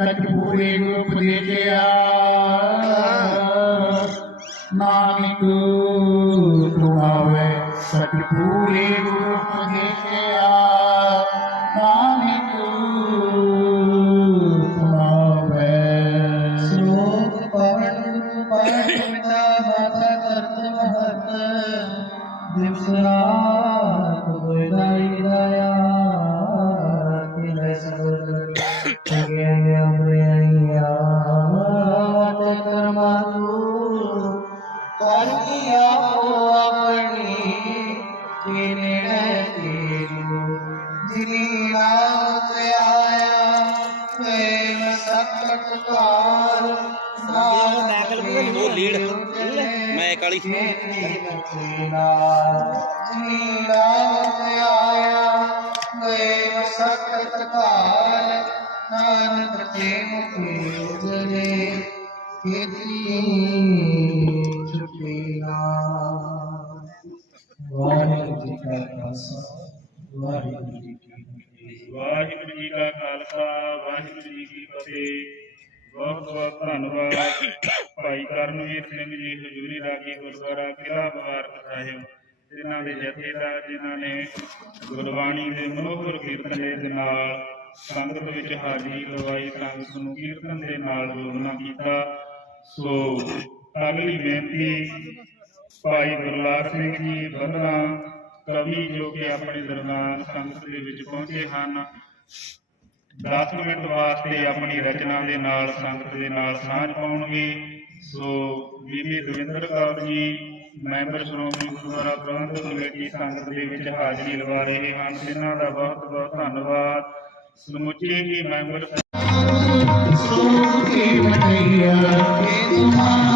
ਸਤ ਪੂਰੇ ਗੁਰੂ ਨਾਨਕ ਤੁਮਾਵੇ ਸਤ ਪੂਰੇ ਨਾਨਕ ਤੁਮਾਵੇ ਸ਼ਲੋਕ ਪਵਨ ਗੁਰੂ ਮਾਤਾ ਕਰਤ ਮਹਤ, ਦਿਵਸ ਰਾਤ ਹੋਇ ਦਾਈ ਦਾਇਆ ਕਿਲੇ ਸਬਦ ਅਗੇ ਤੂ ਕਰ ਕੀ ਆਪੋ ਆਪਣੀ ਜਿਨੇ ਤੇਰੂ ਜਿਨੀ ਨਾਮ ਤੇ ਆਇਆ ਫੇਰ ਸਕਟ ਕਾਲ ਮੈਂ ਨਾਨਕ ਤੇ ਮੁਖੇ ਜਨੇ ਕੀਤੀ ਖਾਲਸਾ, ਵਾਹਿਗੁਰੂ ਜੀ ਕੀ ਫਤਿਹ। ਵਾਹਿਗੁਰੂ ਜੀ ਕਾ ਖਾਲਸਾ, ਵਾਹਿਗੁਰੂ ਜੀ ਕੀ ਫਤਿਹ। ਬਹੁਤ ਬਹੁਤ ਧੰਨਵਾਦ ਭਾਈ ਕਰਨਵੀਰ ਸਿੰਘ ਜੀ, ਹਜ਼ੂਰੀ ਰਾਗੀ ਗੁਰਦੁਆਰਾ ਕਿਲਾ ਮੁਬਾਰਕ ਸਾਹਿਬ। ਜਿਨ੍ਹਾਂ ਦੇ ਜਥੇਦਾਰ, ਜਿਨ੍ਹਾਂ ਨੇ ਗੁਰਬਾਣੀ ਦੇ ਮਨੋਹਰ ਕੀਰਤਨ ਦੇ ਨਾਲ ਸੰਗਤ ਵਿੱਚ ਹਾਜ਼ਰੀ ਲਵਾਈ, ਸੰਗਤ ਨੂੰ ਕੀਰਤਨ ਦੇ ਨਾਲ ਜੋੜਨਾ ਕੀਤਾ। ਸੋ ਅਗਲੀ ਬੇਨਤੀ ਭਾਈ ਗੁਰਲਾਲ ਸਿੰਘ ਜੀ ਬੰਦਨਾ ਕਵੀ ਜੋ ਕਿ ਆਪਣੇ ਦਰਬਾਰ ਸੰਗਤ ਦੇ ਵਿੱਚ ਪਹੁੰਚੇ ਹਨ। 10 ਮਿੰਟ ਵਾਸਤੇ ਆਪਣੀ ਰਚਨਾ ਦੇ ਨਾਲ ਸੰਗਤ ਦੇ ਨਾਲ ਸਾਂਝ ਪਾਉਣਗੇ। ਸੋ ਬੀਬੀ ਦਵਿੰਦਰ ਕੌਰ ਜੀ, ਮੈਂਬਰ ਸ਼੍ਰੋਮਣੀ ਗੁਰਦੁਆਰਾ ਪ੍ਰਬੰਧਕ ਕਮੇਟੀ ਸੰਗਤ ਦੇ ਵਿੱਚ ਹਾਜ਼ਰੀ ਲਵਾ ਰਹੇ ਹਨ। ਜਿਨ੍ਹਾਂ ਦਾ ਬਹੁਤ ਬਹੁਤ ਧੰਨਵਾਦ। ਸਮੁੱਚੇ ਹੀ ਮੈਂਬਰ ਸੋਕੇ ਮਟਿਆ ਇਹ ਤੁਮਾਰੀ